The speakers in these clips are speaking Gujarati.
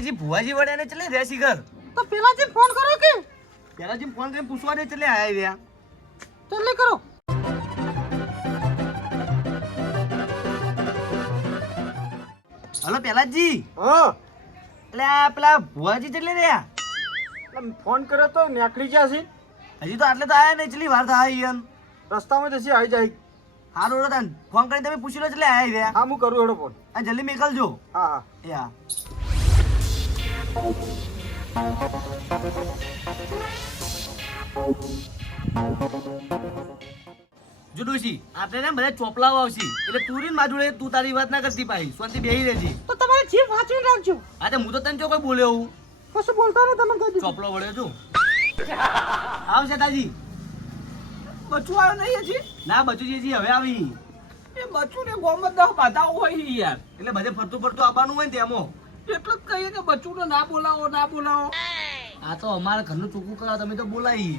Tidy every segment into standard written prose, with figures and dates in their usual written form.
પેલાજી ભુવાજી વડે ને ચલે રે શિખર તો પેલાજી ફોન કરો કે પેલાજી ફોન કરીને પૂછવા દે ચલે આયા રહ્યા જલ્દી કરો. હલો પેલાજી હા એટલે આ પેલા ભુવાજી ચલે રહ્યા ફોન કર્યો તો નીકળી ગયા છે. હજી તો આટલે તો આયા નહીં ચલી વાર થાય ઈયન રસ્તામાં જશે આવી જાય. હારું રતન ફોન કરીને તમે પૂછી લો ચલે આયા રહ્યા હા હું કરું એડો ફોન. આ જલ્દી મેકલજો હા હા એ હા જો ડોશી આપણે ને બધા ચોપલાઓ આવશે એટલે તું રીન માજુડે તું તારી વાત ના કરતી પાઈ શાંતિ બેહી રહેજી તો તમારે જીભ વાંચીને રાખજો. હા હું તો તને જો કોઈ બોલ્યો હું કશું બોલતા નહીં તમે કહી દીધું. ચોપલો વળ્યો છું આવશે તાજી બચું આવ્યો નહીં હજી ના બચુજી હવે આવી એ બચું ને ગોમત દહ બાધા હોય યાર એટલે બધે ફરતું ફરતું આવવાનું હોય ને તેમાં એટલે જ કહીએ કે બચું ને ના બોલાવો ના બોલાવો. આ તો અમારા ઘરનું ચોખ્ખું કરાવ તમે તો બોલાવી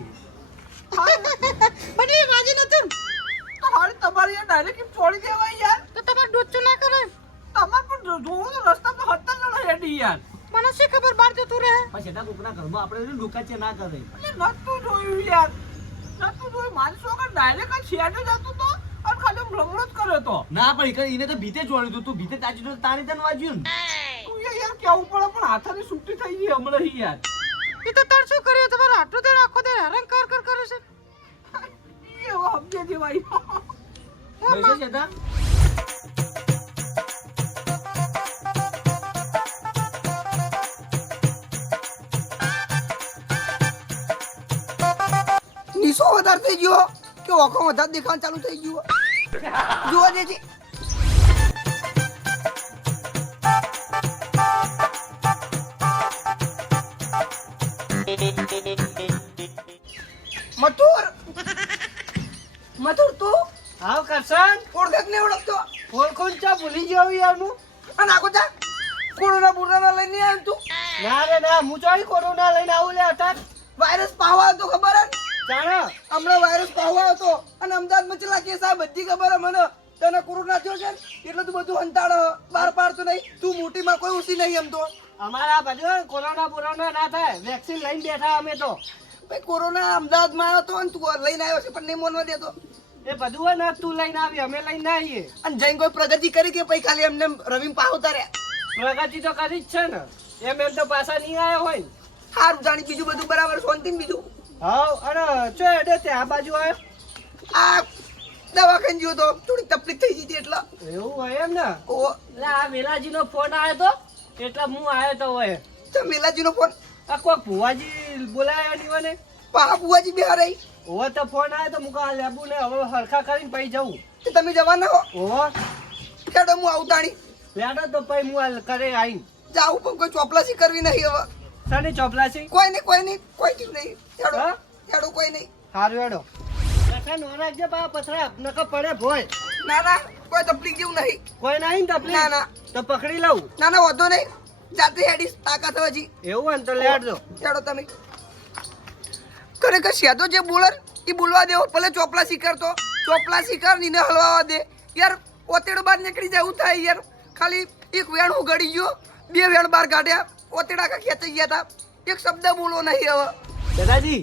પણ એ રાજી નતું તો હારી તમારે યાર ડાયરેક્ટ છોડી દેવાય યાર. તો તમારે ડોચું ના કરે. તમારે પણ જોવું તો રસ્તા પર હત્તર જણા હેડી યાર. મને શી ખબર બહાર જતું રહે. પણ સેટા કોકના ઘરમાં આપણે ડોકાચે ના કરે એટલે નતું જોયું યાર નતું જોયું માણસો આગળ ડાયરેક્ટ જ છેડે જતું તો અને ખાલી ભ્રમણો જ કર્યો તો. ના પણ એને તો ભીતે જોડ્યું તું ભીતે તાજી તો તારી તને વાજ્યું ને તું યાર કેવું પડે પણ હાથાની છૂટી થઈ ગઈ હમણાં યાર. એ તો તાર શું કર્યું તમારે આટલું દેર આખો દેર હેરાન કર કરે છે. એવો સમજે દેવાય. પૈસા સેટા નીસો વધારે થઈ ગયો કે ઓખો વધારે દેખાવાનું ચાલુ થઈ ગયું જોવા દેજે મથુર મથુર તું હાવ કરશન ઓળખ ને ઓળખતો ઓળખું ચા ભૂલી ગયો યાર હું. અને આખો તા કોરોના બોરોના લઈને આવ્યો તું ના રે ના હું ચોઈ કોરોના લઈને આવું લે હતા વાયરસ પાવા હતો ખબર હે જાણો હમણાં વાયરસ પાવા હતો અને અમદાવાદમાં ચેલા કેસ આ બધી ખબર હે મને તને કોરોના થયો છે ને એટલે તું બધું હંતાડ બહાર પાડતો નહીં તું મોટીમાં કોઈ ઉસી નહીં એમ તો અમારા બધું કોરોના બોરોના ના થાય વેક્સિન લઈને બેઠા અમે તો ભાઈ કોરોના અમદાવાદમાં આવ્યો તો અને તું લઈને આવ્યો છે પણ નહીં મોનવા દેતો એ બધું હોય ને તું લઈને આવી અમે લઈને ના આવીએ. અને જઈને કોઈ પ્રગતિ કરી કે પછી ખાલી એમને રવિ પાવ ઉતાર્યા પ્રગતિ તો કરી જ છે ને એમ તો પાછા નહીં આવ્યા હોય ને. સારું જાણી બીજું બધું બરાબર શાંતિ બીજું હાવ અને ચો એડે તે આ બાજુ આવ્યો આ દવાખાને ગયો તો થોડી તકલીફ થઈ ગઈ હતી એટલે એવું હોય એમ ને ઓ એટલે આ વેલાજી નો ફોન આવ્યો તો એટલે હું આવ્યો તો હોય તો મેલાજીનો ફોન આ કોક ભુવાજી બોલાયો ની મને પા બુવાજી બે રહી હવે તો ફોન આવ્યો તો મુકા લેબુ ને હવે હરખા કરીને પછી જવું તે તમે જવાના હો ઓહો ખેડો હું આવતાણી લેડો તો પછી હું આ કરે આવીને જાવું પણ કોઈ ચોપલાસી કરવી નહીં હવે સની ચોપલાસી કોઈ નહીં કોઈ ચીજ નહીં ખેડો હા? ખેડો કોઈ નહીં હારું હેડો કાકા નો રાખજે બા પથરા નકા પડે ભોય ના ના કોઈ તકલીફ જેવું નહીં કોઈ નહીં ને તકલીફ ના ના તો પકડી લઉં ના ના વાંધો નહીં જાતે હેડીશ તાકાત હવે હજી એવું હોય ને તો લેડજો ખેડો તમે ખરેખર શેદો જે બોલર એ બોલવા દેવો ભલે ચોપલાસી કરતો ચોપલાસી કર ને હલવા દે યાર ઓતેડો બહાર નીકળી જાય એવું થાય યાર ખાલી એક વેણ હું ગળી ગયો બે વેણ બહાર કાઢ્યા ઓતેડા કા ખેંચાઈ ગયા હતા એક શબ્દ બોલો નહીં હવે દાદાજી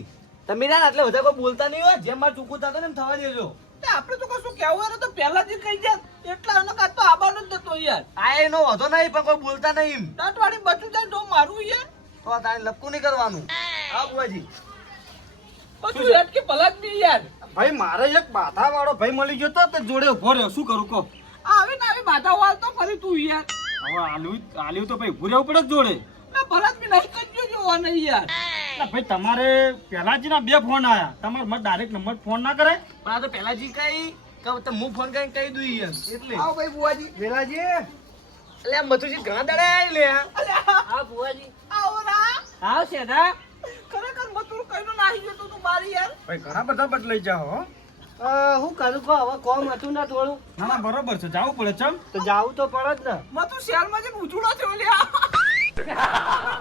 તમે ના એટલે બધા કોઈ બોલતા નહીં હોય જેમ માર ચૂકું થતો ને એમ થવા દેજો આપણે તો કશું કેવું હોય તો પહેલા જ કહી જાય એટલા એનો કાચ તો આબાનો જ નતો યાર આ એનો વધો નહીં પણ કોઈ બોલતા નહીં દાંતવાળી બચું જાય તો મારું યાર તો તારે લપકું નહીં કરવાનું હા બુવાજી બધું હેડ કે ભલા જ નહીં યાર ભાઈ મારે એક બાધા વાળો ભાઈ મળી ગયો તો તે જોડે ઉભો રહ્યો શું કરું કહો આવે ને આવી બાધા વાળ તો ફરી તું યાર હવે આલ્યું તો ભાઈ ઉભું રહેવું પડે જ જોડે ના ભલા જ બી નહીં કરજો જોવા નહીં યાર એટલે ભાઈ તમારે પહેલાજીના બે ફોન આયા તમારે મને ડાયરેક્ટ નંબર ફોન ના કરાય પણ આ તો પેલાજી કઈ કે હું ફોન કરીને કહી દઉં યાર એટલે આવો ભાઈ બુવાજી પેલાજી એટલે આ મથુજી ઘણા દાડા આવી લે હા ભુવાજી આવો ના આવ સેદા ખરેખર મતું કઈનો નાહી જતો તું મારી યાર ભાઈ ઘણા બધા બદલાઈ જાઓ હો હું કરું કહો હવે કોમ હતું ના થોડું ના ના બરોબર છે જાવું પડે ચમ તો જાવું તો પડે જ ને મતું શહેરમાં જઈને ઉછળો થયો લ્યા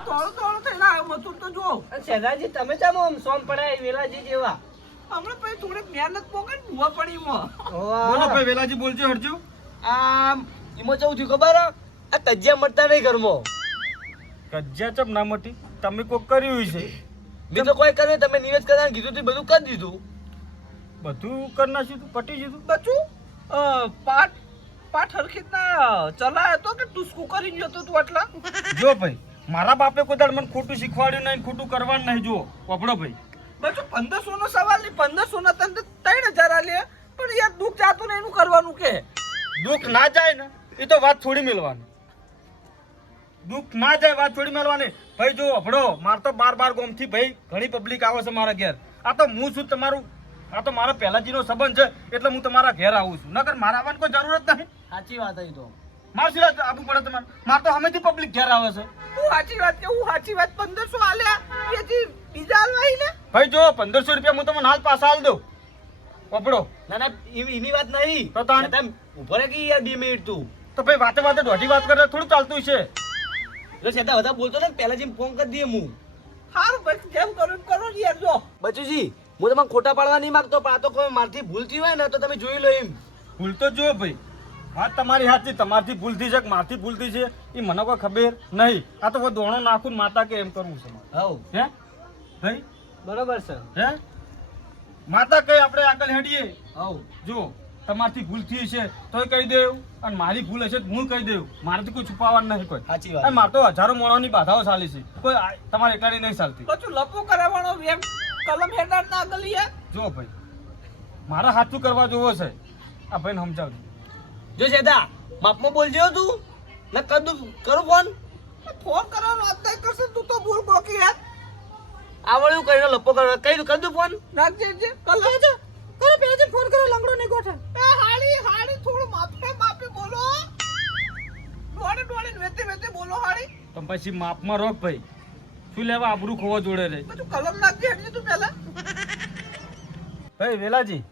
થોડું થોડું થઈને આવ્યો મતું તો જો સેદાજી તમે કેમ આમ સોમ પડ્યા વેલાજી જેવા હમણાં પછી થોડીક મહેનત પોકડ ભૂવા પડી માં બોલો ભાઈ વેલાજી બોલજો હરજો આમ એમાં જવું થયું ખબર આ તજિયા મળતા નહીં ઘરમાં કજ્જા ચમ ના મોટી તમે કોક કર્યું છે મેં તો કોઈ કર્યું તમે નિવેદ કરવાનું કીધું તું બધું કરી દીધું. બધું કરી નાખ્યું તું પટી ગયું બચું પાઠ હરખીતના ચલાય તો કે ટુસકું કરી ગયો તું આટલા જો ભાઈ મારા બાપે કોઈ દાડ મને ખોટું શીખવાડ્યું નહીં ખોટું કરવાનું નહીં જુઓ પકડો ભાઈ. બચું 1500 નો સવાલ નહીં 1500 ના તને 3000 આલે પણ યાર દુઃખ જાતું ને એનું કરવાનું કે દુઃખ ના જાય ને એ તો વાત થોડી મેળવાની. દુઃખ ના જાય વાત થોડી મેળવાની. ભાઈ જો અભડો માર તો બાર ગોમથી ભાઈ ઘણી પબ્લિક આવે છે મારા ઘેર. આ તો હું છું તમારું, આ તો મારા પહેલાજીનો સંબંધ છે એટલે હું તમારા ઘેર આવું છું. નકર મારા આવવાની કોઈ જરૂરત નહીં. સાચી વાત આવી તો માર શું આપવું પડે તમારે? માર તો હમેથી પબ્લિક ઘેર આવે છે. હું સાચી વાત કે હું સાચી વાત 1500 આલ્યા એથી બીજા આલવાઈ ને ભાઈ જો 1500 રૂપિયા હું તમને હાલ પાછા હાલ દઉં. પકડો. ના ના એની વાત નહીં. તો તાન? તમે ઉભો રહે કે યાર 2 મિનિટ તું. તો ભાઈ વાતે દોઢી વાત કરે થોડું ચાલતું છે. એટલે સેતા બધા બોલતો ને પહેલા જેમ ફોન કરી દઈએ હું. હારું ભાઈ જેમ કરો એમ કરો ને યાર જો બચુજી હું તમને ખોટા પાડવા નહીં માંગતો પણ આ તો કોઈ મારથી ભૂલ થઈ હોય ને તો તમે જોઈ લો એમ. ભૂલ તો જો ભાઈ વાત તમારી સાચી, તમારથી ભૂલ થઈ છે કે મારથી ભૂલ થઈ છે એ મને કોઈ ખબર નહીં. આ તો દોણો નાખું ને માતા કે એમ કરવું છે મારે. હવ હે ભાઈ બરોબર છે. હે માતા કઈ આપણે આગળ હેડીએ. હવ જો તમારથી ભૂલ થઈ છે તોય કહી દેવું અને મારી ભૂલ હશે તો હું કહી દેવું. મારાથી કોઈ છુપાવવાનું નહીં કોઈ. સાચી અને વાત. મારે તો હજારો મોણોની બાધાઓ ચાલી છે, કોઈ તમારે એકલાની નહીં ચાલતી. પછી લપો કરાવવાનો એમ કલમ હેડાર ના આગળ યાર જો ભાઈ મારે સાચું કરવા જોવો છે. આ ભાઈને સમજાવજો. જો સેતા માપમાં બોલજો તું ને કરું ફોન. ફોન કરવાનો વાત નહીં કરશે તું તો ભૂલ બોકી યાર આવડ્યું કરીને લપ્પો કરવા કઈ કર દઉં ફોન. નાખજે જે કલમ છે કરે પેલા જે ફોન કરે લંગડો નહીં ગોઠે એ હાડી થોડું માપે બોલો ડોળે વેતે બોલો હાડી તમે પછી માપમાં રોક ભાઈ. શું લેવા આબરૂ ખોવા જોડે રે. બધું કલમ નાખજે એટલે તું પહેલા ભાઈ વેલાજી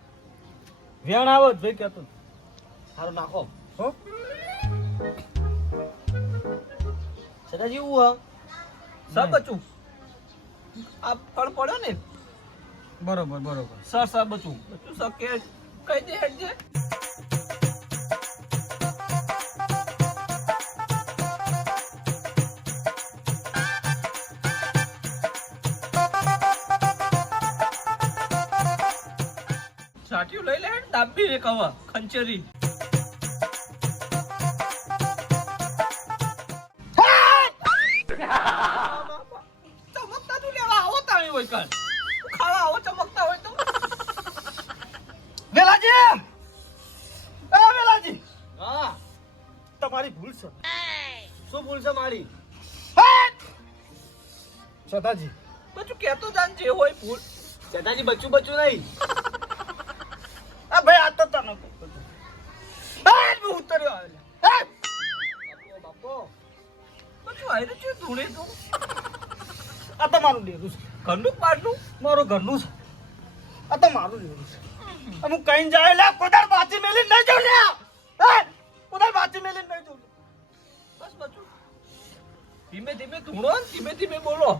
વેણ આવો જ ભાઈ કહેતો. સારું નાખો. હો સેતાજી હું હા સબ બચું આ ફળ પડ્યો ને બરોબર સર બચું બચું સકે કઈ દે હેડજે છાટિયું લઈ લે દાબી રે કવા ખંચરી ચમકતા તું લેવા આવો તાણી હોય કાલ ખાવા આવો ચમકતા હોય તો વેલાજી એ વેલાજી હા તમારી ભૂલ છે. શું ભૂલ છે મારી? સદાજી બચું કેતો જાન જે હોય ભૂલ સેતાજી બચ્ચું નહીં. આ ભાઈ આ તો તને હું ઉતર્યો આવે. બાપો બચું આયરે છે ધૂણે તું આ તો મારું ડેરું છે, ઘરનું પાડનું મારું ઘરનું છે. આ તો મારું ડેરું છે. હું કઈ જાય લે કોદાળ બાચી મેલી નહીં જાઉં લે. કોદાળ બાચી મેલી નહીં જાઉં. બસ બચું ધીમે ધીમે ધૂણો ને ધીમે બોલો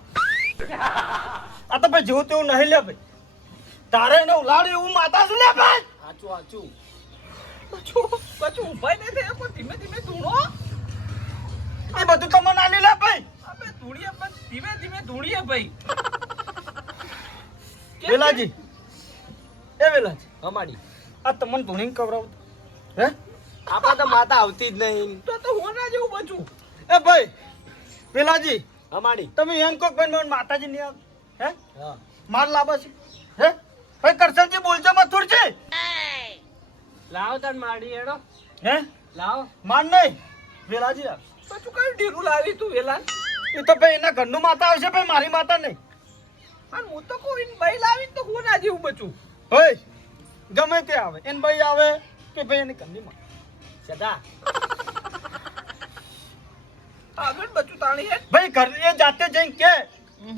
આ તો ભાઈ જેવું તેવું નહીં લે ભાઈ. તારે એને ઉલાડ્યું એવું માતા છું લે ભાઈ. સાચું બચું ઉભાઈ નહીં થયા પણ ધીમે ધૂણો એ બધું તો મને આલી લે ભાઈ. આપણે ધૂણીએ પણ ધીમે ધૂણીએ ભાઈ વેલાજી એ વેલાજી અમારી આ તમને ધૂણી કવરાવું હે? આપણા તો માતા આવતી જ નહીં. તો હોના જેવું બચું એ ભાઈ વેલાજી અમારી તમે એમ કહો ભાઈ મને માતાજી નહીં આવતી હે? હા માર લાભ છે હે ભાઈ કરશનજી બોલજો મથુર છે લાવ તાર માડી એડો હે લાવ. માર નહીં વેલાજી આવ. બચું કઈ ઢીરું લાવી તું વેલા એ તો ભાઈ એના ઘરનું માતા આવશે ભાઈ મારી માતા નહીં. અને હું તો કોઈ ભાઈ લાવી તો હોના જેવું બચું ભાઈ ગમે તે આવે એને ભાઈ આવે કે ભાઈ એની ઘરની માતા. સેતા આગળ બચું તાણી હે ભાઈ ઘર એ જાતે જઈને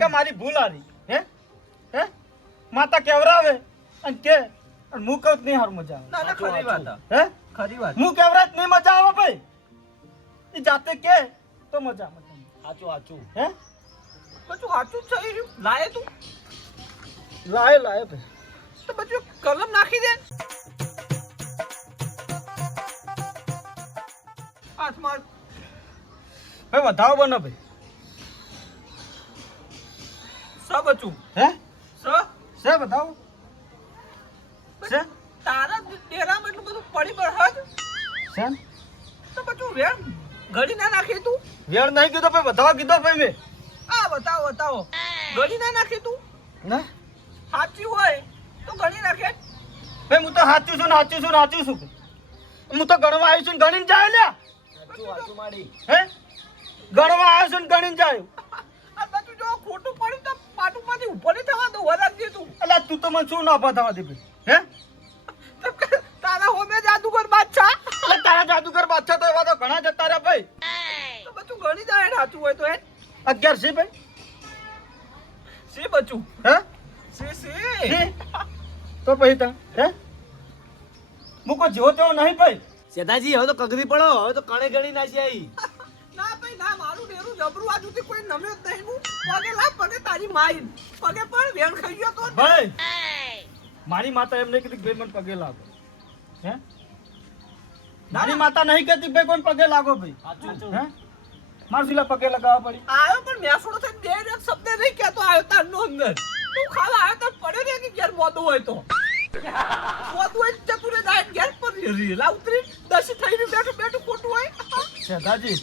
કે મારી ભૂલ આવી હે હે માતા કેવરાવે અને કે અને હું કહું નહીં હારું મજા આવે ના ખરી વાત હે ખરી વાત હું કેવરાત નહીં મજા આવે ભાઈ. એ જાતે કે તો મજા આવે સાચું હે બચું સાચું જ છે લાય તું લાય ભાઈ. તો બચું કલમ નાખી દે હાથમાં ભાઈ વધાવો બને ભાઈ બચું હે સ છે બતાવો છે તારા ડેરામાં એટલું બધું પડી બળહદ છે તો બચું વેણ ઘડી ના નાખી તું વેળ નહીં કીધો ભાઈ બતાવવા કીધો ભાઈ મેં આ બતાવો બતાવો ઘડી ના નાખી તું ના સાચી હોય તો ઘડી નાખે ભાઈ હું તો સાચું છું હું તો ગણવા આવ્યો છું ને ગણીને જાય લ્યા હે ગણવા આવ્યો છું ને ગણીને જાય આ બધું જો ખોટું પડ્યું તો પાટુમાંથી ઉપર નહીં થવા દો વરાગજે તું અલા તું તો મને શું ના પતાવા દે ભાઈ હે તારા હોમે જાદુગર બાદશાહ અલા તારા જાદુગર બાદશાહ તો એવા તો ઘણા જતા રહ્યા ભાઈ તો બધું ઘણી જાય સાચું હોય તો એ 11 છે ભાઈ સી બચું હે સી છે? તો પછી તા હે મુકો જેવો તેવો નહીં ભાઈ સેઠાજી હવે તો કગરી પડો, હવે તો કણે ગણી નાસી આવી. ના ભાઈ ના મારું ડેરું જબરું આ સુધી કોઈ નમ્યો જ નહીં હું પગે લાગ પગે તારી માઈ પગે પણ વેણ ખાઈ ગયો તો ભાઈ મારી માતા એમ નહીં કીધું ભાઈ મને પગે લાગો હે મારી માતા નહીં કહેતી ભાઈ કોણ પગે લાગો ભાઈ હે મારું સિલા પગે લગાવવા પડી આયો પણ મેસોડો થઈને બે એક શબ્દ નહીં કહેતો આયો તારનો અંદર તું ખાવા આયો તો પડ્યો રે કે ઘેર મોદો હોય તો મોદો હોય તો તું રે જાય ઘેર પર રીલા ઉતરી દસી થઈને બેઠું બેઠું ખોટું હોય શેઠાજી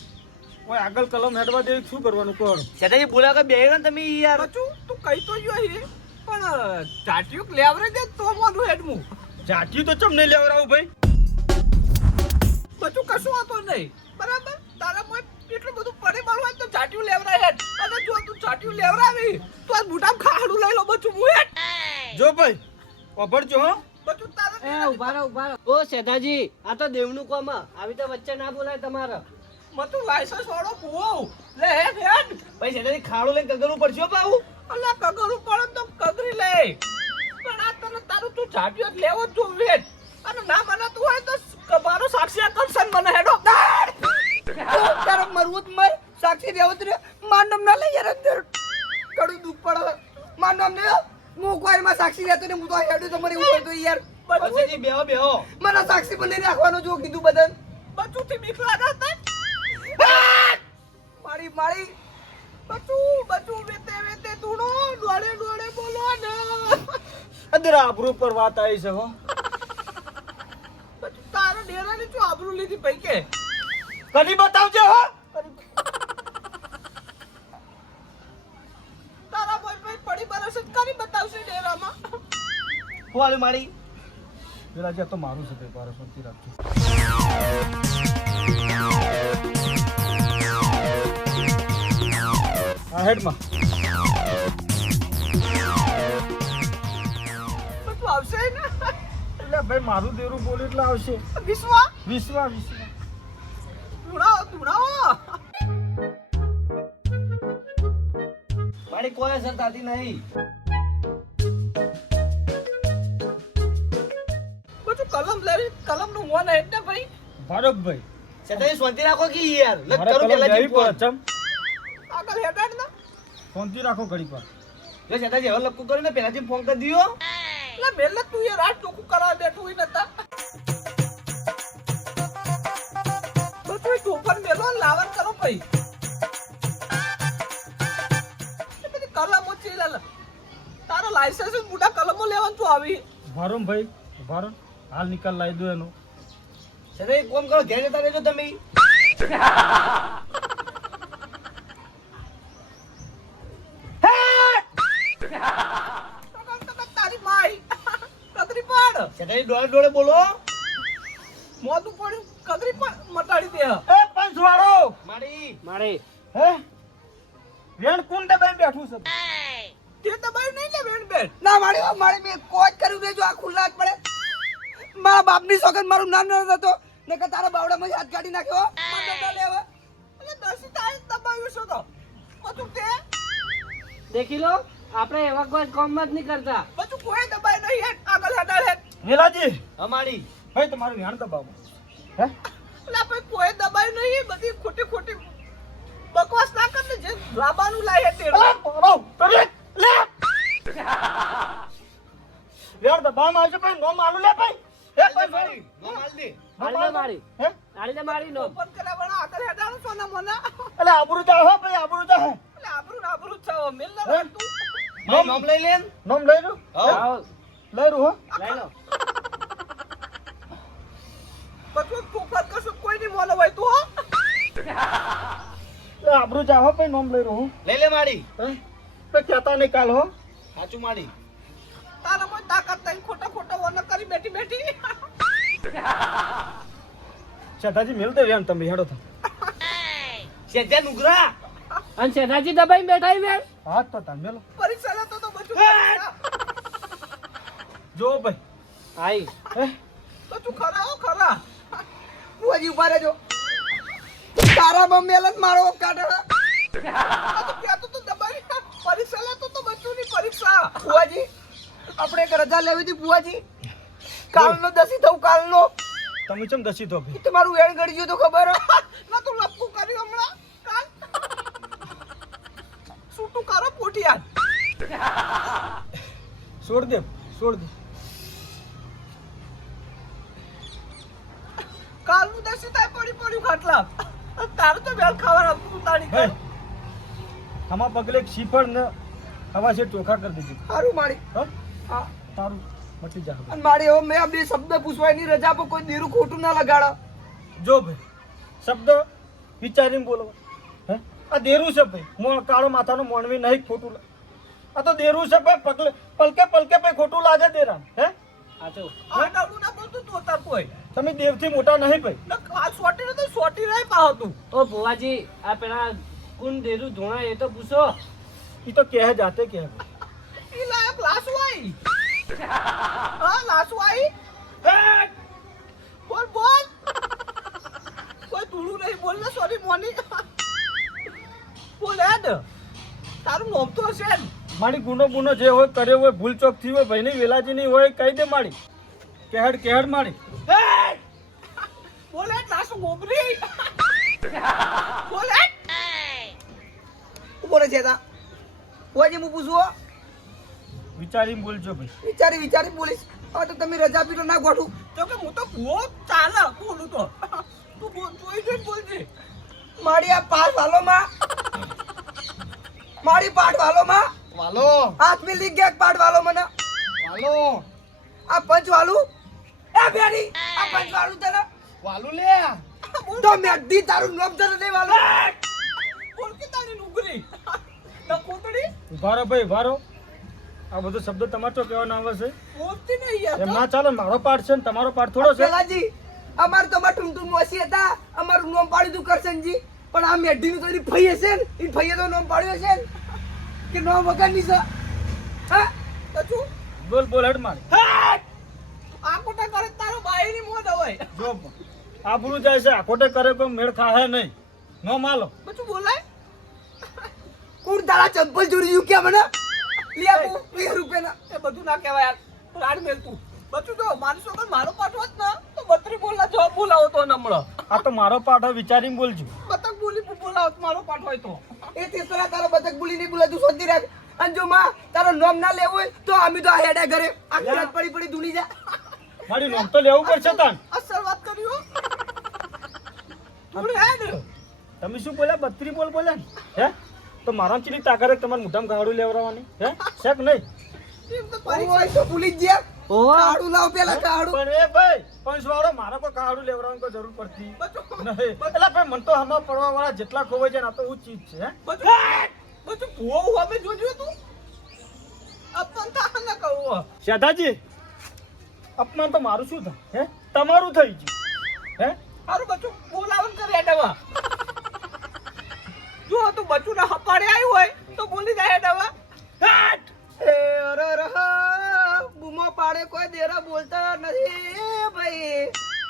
ઓય આગળ કલમ હેડવા દે શું કરવાનું કહો સેઠાજી બોલા કે બેહી રહો ને તમે યાર. બચું તું કઈ તો ગયો હે પણ ચાટીયું લેવરે દે તો મોનું હેડમું જાટ્યું તો ચમ નહીં લેવરાવું ભાઈ બચું કશું હતો નહીં બરાબર તારા મોય એટલું બધું પડે બળવા તો ચાટીયું લેવરાય હેડ અને જો તું ચાટીયું લેવરાવી તો આ બુટામ ખાડું લઈ લો બચું હું હેડ જો ભાઈ ઓભળજો હો બચું તારા ઉભા રહો ઓ શેઠાજી આ તો દેવનું કોમ આવી તો વચ્ચે ના બોલાય તમારે મતું લાયસન્સ વાળો ભૂવો લે હેડ હેડ ભાઈ સેઠાજી ખાડો લઈને કગરવું પડશે હો પાછું. અલા કગરું પડે તો કગરી લે પણ આ તને તારું તું ચાટીયો જ લેવો જ જોઈએ હેડ અને ના બનાતું હોય તો મારો સાક્ષી કરશન મને હેડો તારો મરવું જ મર સાક્ષી દેવો રે માર નામ ના લઈ યાર અંદર કડું દુખ પડે માર નામ ને હું કોઈમાં સાક્ષી રહેતો ને હું તો હેડું તમારે એવું કરતો યાર સેઠાજી બેહો બેહો. મને સાક્ષી બની રાખવાનું જો કીધું બદન બચું થી બીક લાગે મારી મારી બચું વેતે વેતે તુણો ડોળે ડોળે બોલો ને અંદર આબરૂ પર વાત આવી છે હો બચું તારા ડેરાની જો આબરૂ લીધી પૈ કે કદી બતાવજે હો તારા બોય પૈ પડી બરસ કરી બતાવશે ડેરામાં હું આલી મારી પેલા જે તો મારું છે ભાઈ પારસ શાંતિ રાખજો આ હેડમાં બચું આવશે ને એટલે ભાઈ મારું દેરું બોલ એટલે આવશે વિશ્વા વિશ્વા તુણાવો મારી કોઈ અસર થતી નહીં. બચું કલમ લેવી કલમ નું મોન હેડ ને ભાઈ ભારતભાઈ સેઠાજી શાંતિ રાખો કે યાર લગ મારા કરું કલમ પેલા લેવી પડે ચમ આગળ હેડાડ ને શાંતિ રાખો ઘડી પર જો સેઠાજી હવે લપકું કર્યું ને પેલાથી ફોન કરી દિયો. એટલે મેલે તું યાર આ ટોકું કરવા બેઠું હોય નતા બચું ટોપન મેલો લાવન કરો ભાઈ એ બધી કલમો ચીલા તારો લાયસન્સ મોટા કલમો લેવાનું તું આવી ભારો ભાઈ ભારો હાલ નિકાલ લાવી દો એનો સેઠાજી કોમ કરો ઘેર જતા રહેજો તમે. તારી માઈ કગરી પાડ સેઠાજી ડોળે ડોળે બોલો. મોતું પડ્યું કગરી પાડ મટાડી દે એ પંચવાળો મારી મારે હે વેણ કુંડ દબાઈ બેઠું છે તે દબાઈ નહીં લે બેન બેન ના મારી મારી મેં કોઈ જ કર્યું નહીં જો આ ખુલ્લા જ પડે મારા બાપની સોગંદ મારું નામ ન હતો નકર તારા બાવડામાં જ હાથ કાઢી નાખ્યો મને ન લેવા એટલે દસી તાઈ દબાવ્યું છે તો બધું તે દેખી લો આપણે એવા કોઈ કામ જ નહીં કરતા બધું કોઈ દબાઈ નહીં હેડ આગળ હેડાડ હેડ વેલાજી અમારી ભાઈ તમારું ધ્યાન દબાવો હે એટલે ભાઈ કોઈ દબાઈ નહીં બધી ખોટી ખોટી બકવાસ ના કર ને જે લાબાનું લાય હેડ તેડો વેર દબાવવામાં આવશે ભાઈ નો માલું લે ભાઈ હે મારી નો માલ દે. મારી લે મારી હે મારી લે મારી નો ઓપન કર્યા બણા આગળ હેડાડ સોના મોના એટલે આબરૂ જા હો ભાઈ આબરૂ જા હે એટલે આબરૂ છે મેલ ના હે? તું મારું નામ લઈ લે ને. નામ લઈ રહ્યું આવો, લઈ રહ્યું હો લઈ લો. બધું ચોખવટ કરશો કોઈ નહીં મોને હોય તું હો. આબરૂ જાહો પછી નામ લઈ રહ્યું લઈ લે મારી. હે તો કહેતા નહીં કાલ હો સાચું મારી. તારા કોઈ તાકાત નહીં ખોટા ખોટા વન કરી બેઠી બેઠી. શેઠાજી મેલ દે વેણ તમે હેડો તો શેઠિયા નુગરા. અને શેઠાજી દબાઈને બેઠા બેન. હાથ તો તાર મેલો પરીક્ષા લેતો તો બચું જો ભાઈ આઈ. હે બચું ખરા હો ખરા. ફુવાજી ઉભા રહેજો. તારા બમેલ જ મારો કાઢે. આ તો કહેતો તો દબાઈ પરીક્ષા લેતો તો બચું ની પરીક્ષા. ફુવાજી આપણે એક રજા લેવી હતી ફુવાજી. કાલનો દસી થવું કાલનો. તમે ચમ દસી તો ભાઈ તમારું વેણ ગળી ગયું તો ખબર હે? ના તું લપકું કર્યું હમણાં કાલ. છૂટું કરો પોટિયાર. છોડ દે કાલનું દેશી તાય પડ્યું ખાટલા. તારું તો વેલ ખાવાના તું તાળી હે કર. આમાં પગલે એક શ્રીફળ ને હવા છે ચોખા કરી દીધી હારું મારી. હા હા. તારું મટી જા અને મારી હવે મેં આ બે શબ્દ પૂછવાની રજા પર કોઈ દેરું ખોટું ના લગાડો. જો ભાઈ શબ્દ વિચારીને બોલો હે આ દેરું છે ભાઈ કાળો માથાનો મોણવી નહીં ખોટું આ તો દેરું છે ભાઈ પલકે ભાઈ ખોટું લાગે દેરા હે સાચું. આ ડાળું ના બોલતું તું તાર કોઈ. તમે દેવથી મોટા નહીં ભાઈ આ સોટી ને તો સોટી રહી પાવ તું. ઓ ભુવાજી, આ પેલા કોણ દેરું ધોણા એ તો પૂછો. એ તો કહે જાતે કહે ઈ લાયક લાસુ આઈ. હા લાસુ આઈ. બોલ કોઈ તુડું નહીં બોલ ને સોરી મોની. બોલ હેડ તારું નામ તો હશે ને. મારી ગુનો જે હોય કર્યો હોય ભૂલ ચોક થી હોય ભાઈ ની વેલાજી ની હોય કહી દે મારી કેહડ મારી હેડ બોલ હેડ લાસુ ગોબરી. બોલ હેડ. બોલે છે તા ફુવાજી હું પૂછું હો? વિચારીને બોલજો ભાઈ વિચારી બોલીશ. હવે તો તમે રજા પીટો ના ગોઠું. તો કે હું તો બહુ ચાલે બોલું તો તું જોઈ જોઈ બોલજે. મારી આ પાર વાલો માં મારી પાટ વાલો માં વાલો હાથ મેં લીક ગયા પાટ વાલો મને. વાલો આ પંચ વાલું એ બેડી આ પંચ વાલું તને વાલો લે. તો મેં તારું નામ તને નહીં વાલો. બોલ કે તારી નુગરી તો કોતડી ઉભા રહો ભાઈ ઉભા રહો આ બધો શબ્દ તમારે તો કહેવાનો આવે છે બોલતી નહીં યાર. એમ ના ચાલે મારો પાઠ છે ને તમારો પાઠ થોડો છે પેલાજી અમાર તો અમાર ટુમટુમ મોસી હતા અમારું નામ પાડ્યું તું કરશનજી પણ આ મેઢીનું તો એની ફઈ હશે ને એ ફઈએ તો નામ પાડ્યું હશે ને કે નામ વગરની છે. હા કચું બોલ હેડ મારી આ કોટા કરે તારો બાઈની મોઢ હોય. જો આબરૂ જાય છે આખોટે કરે કોઈ મેળ ખાહે નહીં નો માલો બચું બોલાય. કોણ તારા ચંપલ ચોરી ગયું કે મને લે આપું 20 રૂપિયાના. એ બધું ના કહેવાય યાર. રાડ મેલ તું બચું જો માનસો કર મારો પાઠ હોત ને તો 32 બોલના જવાબ બોલાવો તો નમળો. આ તો મારો પાઠ હોય, વિચારીને બોલજો બતક બોલી બોલાવો તો મારો પાઠ હોય તો. એ તેસરા તારો બતક બોલી નહીં બોલે તું શોધી રાખ. અને જો માં તારો નામ ના લેવું હોય તો અમે તો આ હેડે ઘરે આખી રાત પડી ધૂણી જા. મારી નામ તો લેવું પડશે તાન અસર વાત કર્યો. થોડી હેડ તમે શું બોલ્યા 32 બોલ્યા ને હે તો મારા ચીની તાકાત તમારે મોઢામાં ગાડું લેવડાવવાની હે શેક નહીં એમ તો ઓય તો ભૂલી જ ગયા. ઓહો, કાળું લાવ પેલા કાળું. પણ એ ભાઈ પંચવાળો મારા કોઈ ગાડું લેવડાવવાની કોઈ જરૂર પડતી નહીં એટલે ભાઈ મને તો હમણાં પડવા વાળા જેટલા ખોવાય છે ને આ તો હું ચીજ છે હે બચું ભૂવો હવે જોજો તું અપન તા ન કહું. શેઠાજી અપમાન તો મારું શું થાય હે તમારું થઈ ગયું હે હારું બચું બોલાવન કરે એડવા. જો તું બચું ને હપાડે આવી હોય તો બોલી જાય એડવા. એ અરે રહા બૂમો પાડે કોઈ દેરા બોલતા નથી ભાઈ.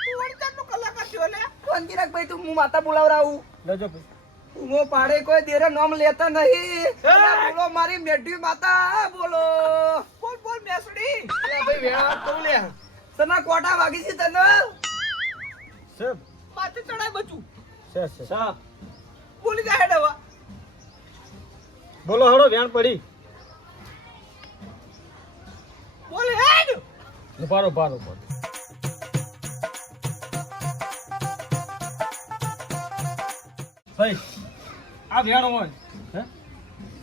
તું વળતરનો કલાકાર છો લે. શાંતિ રાખ ભાઈ તું હું માતા બોલાવરાવું. લેજો ભાઈ બૂમો પાડે કોઈ દેરા નામ લેતા નહીં. અરે બોલો મારી મેઢી માતા બોલો. બોલ બોલ મેસડી. ભાઈ વેળા તો લે. તને કોટા વાગી છે તને. સાહેબ માથે ચડાય બચું છે સા. બોલી જાય એડવા. બોલો હળો વેણ પડી બોલ હેડ. ભારો ભારો ભાઈ આ વેણ હોય હે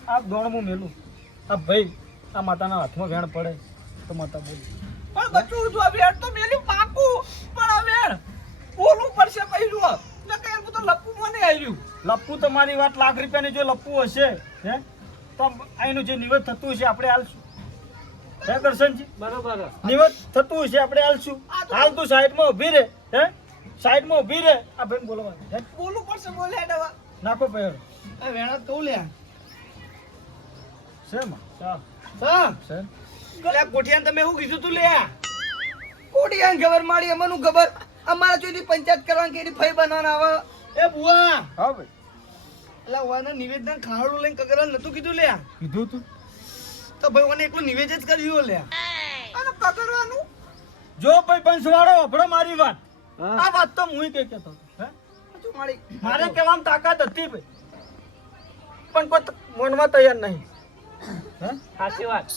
આ દોણ હું મેલું આ ભાઈ આ માતાના હાથમાં વેણ પડે તો માતા બોલ. પણ બચ્ચું જો વેણ તો મેલ્યું પાકું, પણ આ વેણ બોલવું પડશે પછી જો નકર હું તો લપ્પુ મને આવ્યું. લપ્પુ તમારી વાત લાખ રૂપિયાની જો લપ્પુ હશે હે તો અહીંનું જે નિવેદ થતું હશે આપણે હાલશું. હે કરશનજી, બરોબર. નિવેદ થતું હશે આપણે હાલશું. હાલ તું સાઈડમાં ઊભી રહે. હે સાઈડમાં ઊભી રહે. આ ભાઈ બોલવા હે બોલવું પડશે બોલે હેડવા. નાખો પહેરો આ વેણ કહું લે શેમાં ચા હા છે લે કોઠિયાને તમે શું કીધું તું લે? કોડિયાન ખબર માડી અમનું ખબર અમારા ચોથી પંચાયત કરવાની કેરી ફઈ બનાવવાના આવે. એ બુઆ હા ભાઈ એટલે ઓને નિવેદન ખાડું લઈને કગરા નતું કીધું લે? કીધું તું તો ભાઈ ઓને એકલું નિવેદ જ કર્યું લે. અને પકડવાનું જો ભાઈ પંચવાળો અભડો મારી વાત. હા. આ વાત તો હું કે કહેતો હતો. હે હજુ માડી મારે કહેવામાં તાકાત હતી ભાઈ, પણ કોઈ મનવા તૈયાર નહીં. હે સાચી વાત.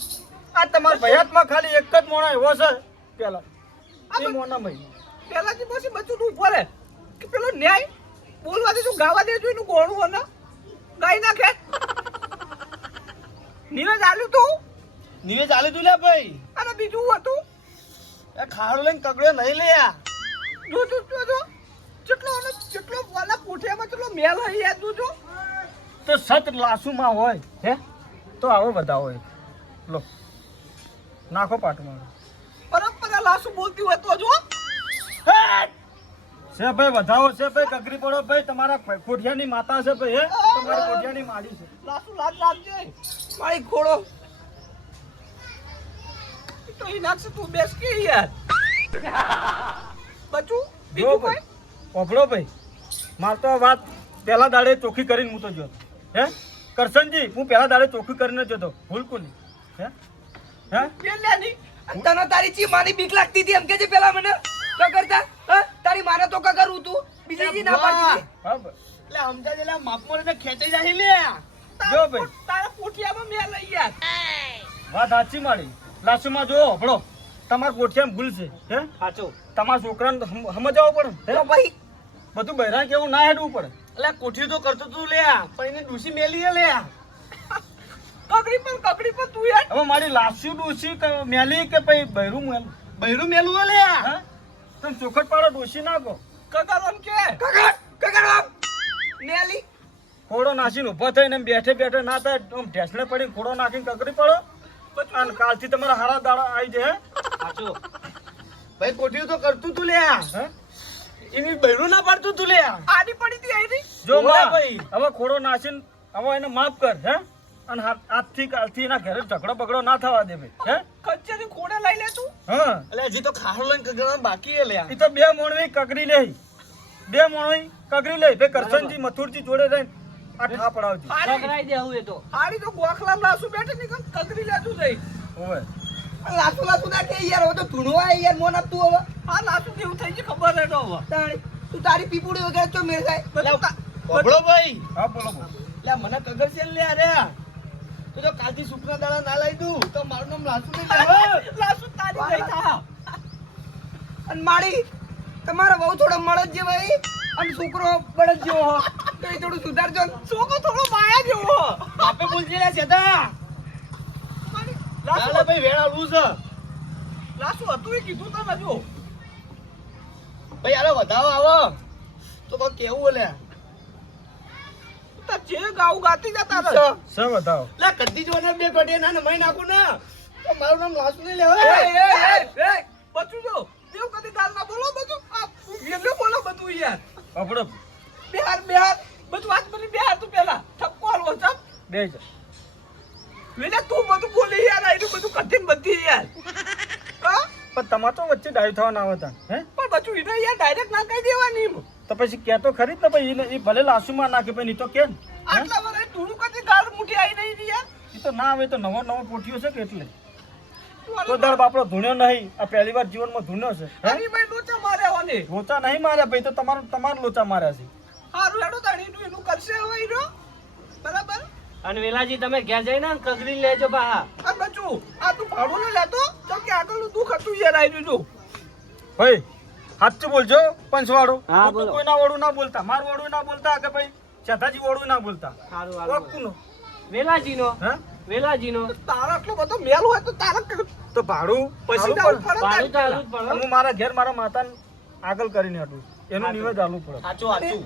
આ તમારા ભયાતમાં ખાલી એક જ મોણા એવો છે પેલા એ મોના ભાઈ પેલાથી પછી બચ્ચું તું બોલે કે પેલો ન્યાય બોલવાથી તું ગાવા દેજો એનું ગોળું અને ગાઈ નાખે. નિવેદ આલ્યું તું? નિવેદ આલ્યું તું લે ભાઈ. અને બીજું હતું એ ખાડું લઈને કગડ્યો નહીં લે. જો જેટલો વાલા કોઠિયામાં જેટલો મેલ હોય યાદ જોજો. તો સત લાસુમાં હોય હે તો આવો બધા હોય. લો નાખો પાટમાં પરંપરા લાસુ બોલતી હોય તો જો. છે ભાઈ વધાવો છે ભાઈ કગરી પડો ભાઈ તમારા કોઠિયાની માતા છે ભાઈ હે તમારી કોઠિયાની માડી છે. લાસુ લાજ લાગજે. માડી ખોડો તો એ નાખશે તું બેસ કે યાર. બચ્ચું જો બીજું ભાઈ કઈ? ઓભળો ભાઈ માર તો આ વાત પહેલા દાડે ચોખ્ખી કરીને હું તો જોતો. હે કરશનજી હું પહેલા દાડે ચોખ્ખી કરીને જોતો ભૂલ કોની. હે હે પેલાની તને તારી ચી માની બીક લાગતી હતી એમ કે છે પેલા મને કગરતા હા તારી માને તો કગરું તું બીજી જી ના પાડતી હતી. હા ભાઈ એટલે સમજા જેલા માપમાં ને ખેંચાઈ જાય લે. જો ભાઈ તારા કોઠિયામાં મેલ લઈ યાર. વાત સાચી મારી લાસુમાં જો ઓભળો તમારા કોઠિયામાં ભૂલ છે. હે સાચું. તમારા છોકરાને સમજાવવું પડે. તો ભાઈ બધું બહેરાન કેવું ના હેડવું પડે. એટલે કોઠિયું તો કરતો તું લે પણ એને ડૂસી મેલી લે. કકડી પર તું યાર હવે મારી લાસ્યું ડોસી મેલી કે પછી બહેરું મેલ. બૈરું મેલું લે. હા તમે ચોખટ પાડો ડોસી નાખો કગરમ કે કગર આમ નેલી ખોડો નાસીને ઊભો થઈને એમ બેઠે બેઠે ના થાય આમ ઢેસણે પડીને ખોડો નાખીને કકરી પડો અને કાલથી તમારા હારા દાડા આવી જાય. સાચું. ભાઈ કોઠિયું તો કરતું તું લે. હે એની બૈરું ના પાડતું તું લે. આડી પડી તી આઈ જો બોલા માં ભાઈ. હવે ખોડો નાસીને હવે એને માફ કર. હે અને આજથી કાલથી એના ઘરે ઝઘડો બગડો ના થવા દે ભાઈ. હે કચ્ચેની ખોડે લઈ લે તું. હા એટલે હજી તો ખાડો લઈને કગરમ બાકી હે લે. એ તો બે મોણવી કગરી લે બે મોણવી કગરી લે ભાઈ કરશનજી મથુરજી જોડે રહીને આ ઠા પડાવજી. પકડાઈ દેવું એ તો. આડી તો ગોખલામ લાસુ બેઠે નીકળ કગરી લેતું જઈ. ઓવે લાસુ લાસુ ના કે યાર હવે તો ધૂણવા યાર મોન આપતું હવે આ લાસુ જેવું થઈ ગયું ખબર હે તો હવે. તાણી તું તારી પીપુડી વગેરે તો મેળ થાય બબડો ભાઈ હા બોલો બોલો. લે મને કગર છે લે અરે તું તો કાલથી શુક્ર દાડા ના લઈ દઉં તો મારું નામ લાસુ નહીં આવે. લાસુ તારી નહીં થા. અને માડી તમારા બહુ થોડો મળદ જેવો એ અને છોકરો બળદ જેવો હો તો એ થોડું સુધારજો ને. છોકરો થોડો માયા જેવો. બાપે બોલજે લે સેતા. લાસુ ભાઈ વેળા લૂ છે. લાસુ હતું એ કીધું તો નજો. ભાઈ આરે વધાવો આવો તો કોઈ કેવું લે. તા જે ગાઉ ગાતી જતા રે. સર બતાવો. લે કદ્દી જો ને બે ગોડે ના મઈ નાખું ને તો મારું નામ લાસુ નહીં લેવા. એ બચું જો દેવ કદી ગાલ ના બોલો બધું આ મેલે બોલો બધું યાર. આપડો બિહાર બધું વાત બની બિહાર તું પેલા ઠપકો હાલવો ચપ. બે છે વેલે તું બધું બોલી યાર આઈનું બધું કઠિન બધી યાર. હા પણ તમારે તો વચ્ચે ડાયું થવા ના આવતા. હે પણ બચું એને યાર ડાયરેક્ટ ના કહી દેવાની. તો પછી કહેતો ખરી જ ને ભાઈ એ ભલે લાસુમાં નાખે પણ એ તો કે ને. હે? આટલા વરે તુણું કદી ગાલ મુઠી આઈ નહીં યાર. એ તો ના આવે તો નવો નવો પોઠિયો છે કે એટલે તો દર બાપડો ધૂણ્યો નહીં. આ પહેલી વાર જીવનમાં ધૂણ્યો છે. હે આની ભાઈ લોચા માર્યા હોને. લોચા નહીં માર્યા ભાઈ તો તમારું લોચા માર્યા છે. હારું હેડો તાણીનું એનું કરશે હવે ઈનો. બરાબર. અને વેલાજી તમે ઘેર જઈને કગરી લેજો બા. આ બચું આ તું ભાડું ન લેતો તો કે આગળનું દુઃખ હતું યાર આઈ જો. ભાઈ સાચું બોલજો પંચવાળો. હા, હું તો બોલો. કોઈના વડું ના બોલતા, મારું વડું ના બોલતા કે ભાઈ ચેતાજી વડું ના બોલતા. સારું હાલો. કોકનું. વેલાજી નો હે વેલાજીનો. તારા આટલો બધો મેલ હોય તો તારા તો ભાડું પછી આલવું આલવું પડે. પડે ભાડું તો આલવું જ પડે. હું મારા ઘેર મારા માતાને આગળ કરીને હટું એનું નિવેદ આલવું પડે. સાચું સાચું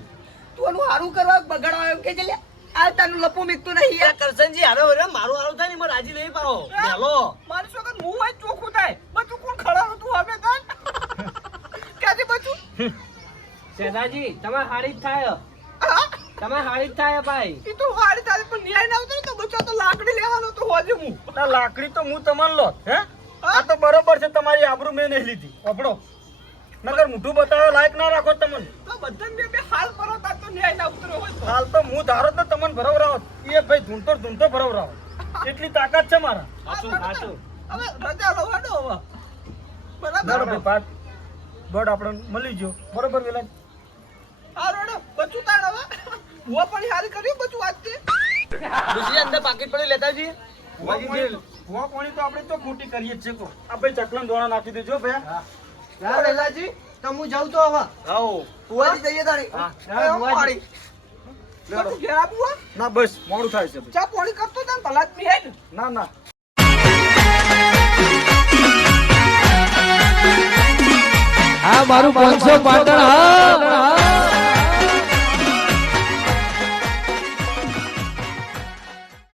તું એનું હારું કરવા બગાડવા એમ કે છે લ્યા. આ તારું લપુ મીકતું નહીં યાર. કરશનજી હારો હારો મારું હારું થાય ને એમાં રાજી નહીં પાવો ચાલો મારી વખત હું હોય ચોખ્ખું થાય બધું કોણ ખડાનું તું હવે કાન ક્યાંથી બચું શેઠાજી તમારે હારી જ થાય. તમારે હારી જ થાય ભાઈ. એ તો વાડી તારી પણ ન્યાય ના આવતો ને તો બચ્ચો તો લાકડી લેવાનો તો હોજે હું આ લાકડી તો હું તમને લો હે આ તો બરોબર છે તમારી આબરૂ મેં નહીં લીધી ઓપડો નગર મોઢું બતાવવા લાયક ના રાખો તમને તો બધાને બે હાલ પરો તાર તો ન્યાય ના ઉતર્યો હોય તો હાલ તો હું ધારો તો તમને ભરવરાવો એ ભાઈ ધૂંધતો ભરવરાવો એટલી તાકાત છે મારા સાચું સાચું. હવે રજા લો હેડો હવે બરાબર બરાબર પાટ બડ આપણે મળી ગયો બરોબર વેલા આ રોડો બચું તાણ હવે હું પણ હારી કર્યું બચું આજથી દુસરી અંદર પાકીટ પડી લેતા જઈએ ભૂવા પાણી તો આપણે તો ખોટી કરીએ જ છે કો આ ભાઈ ચકલન દોણા નાખી દેજો ભાઈ ના વેલાજી તો હું જાઉં તો હવે. આવો કુવાજી જઈએ તારી. હા, એ હું કુવાજી. પાડી. બચું ઘેર આપું ના બસ મોડું થાય છે ભાઈ. ચા પાણી કરતો તાન ભલા જ પીએ ને ના ના આ મારું 500 પાટણ હા